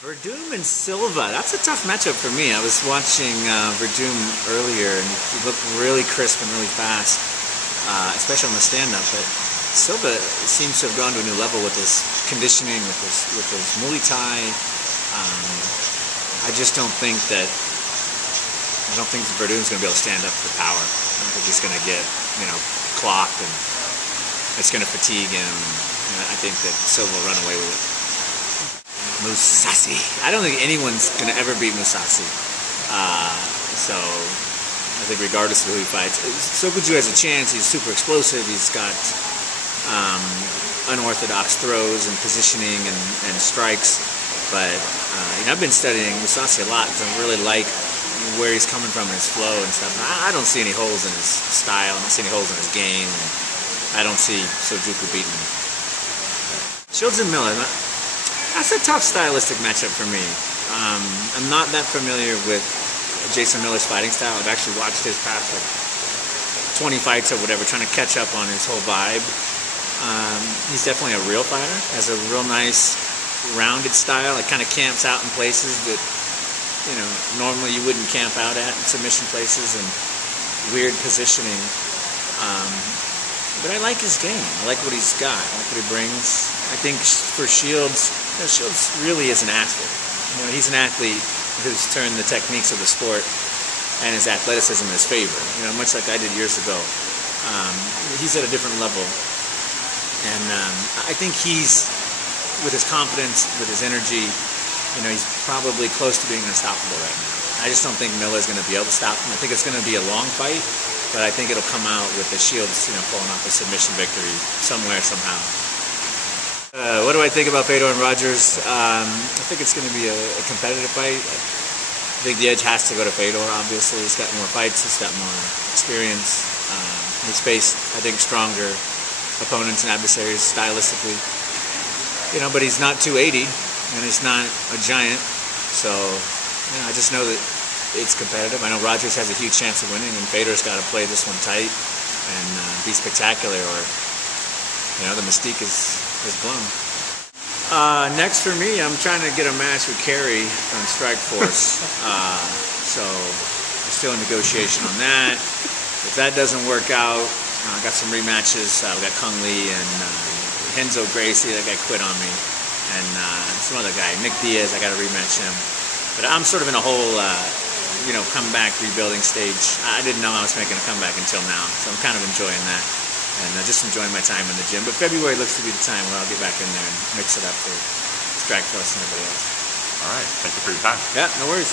Verdum and Silva, that's a tough matchup for me. I was watching Verdum earlier, and he looked really crisp and really fast, especially on the stand-up. But Silva seems to have gone to a new level with his conditioning, with his Muay Thai. I just don't think that. I don't think Verdum's going to be able to stand up to the power. I don't think he's going to get, clocked, and it's going to fatigue him. I think that Silva will run away with it. Mousasi. I don't think anyone's going to ever beat Mousasi. So I think regardless of who he fights, Sokuju has a chance. He's super explosive. He's got unorthodox throws and positioning and strikes. But I've been studying Mousasi a lot because I really like where he's coming from in his flow and stuff. I don't see any holes in his style. I don't see any holes in his game. I don't see Sojuku beating him. Shields and Miller. That's a tough stylistic matchup for me. I'm not that familiar with Jason Miller's fighting style. I've actually watched his past 20 fights or whatever, trying to catch up on his whole vibe. He's definitely a real fighter. Has a real nice rounded style. It kind of camps out in places that normally you wouldn't camp out at, in submission places and weird positioning. But I like his game. I like what he's got. I like what he brings. I think for Shields, Shields really is an athlete. He's an athlete who's turned the techniques of the sport and his athleticism in his favor. Much like I did years ago. He's at a different level, and I think he's, with his confidence, with his energy, he's probably close to being unstoppable right now. I just don't think Miller's going to be able to stop him. I think it's going to be a long fight, but I think it'll come out with the Shields, pulling off a submission victory somewhere, somehow. What do I think about Fedor and Rogers? I think it's going to be a competitive fight. I think the edge has to go to Fedor, obviously. He's got more fights. He's got more experience. He's faced, I think, stronger opponents and adversaries stylistically. But he's not 280, and he's not a giant. So, I just know that it's competitive. I know Rogers has a huge chance of winning, and Fedor's got to play this one tight and be spectacular, or the mystique is blown. Next for me, I'm trying to get a match with Kerry from Strikeforce. So we're still in negotiation on that. If that doesn't work out, I got some rematches. We got Kung Lee and Renzo Gracie. That guy quit on me, and some other guy, Nick Diaz. I got to rematch him. But I'm sort of in a whole comeback rebuilding stage. I didn't know I was making a comeback until now, so I'm kind of enjoying that. And just enjoying my time in the gym. But February looks to be the time where I'll get back in there and mix it up for Strikeforce and everybody else. All right. Thank you for your time. Yeah, no worries.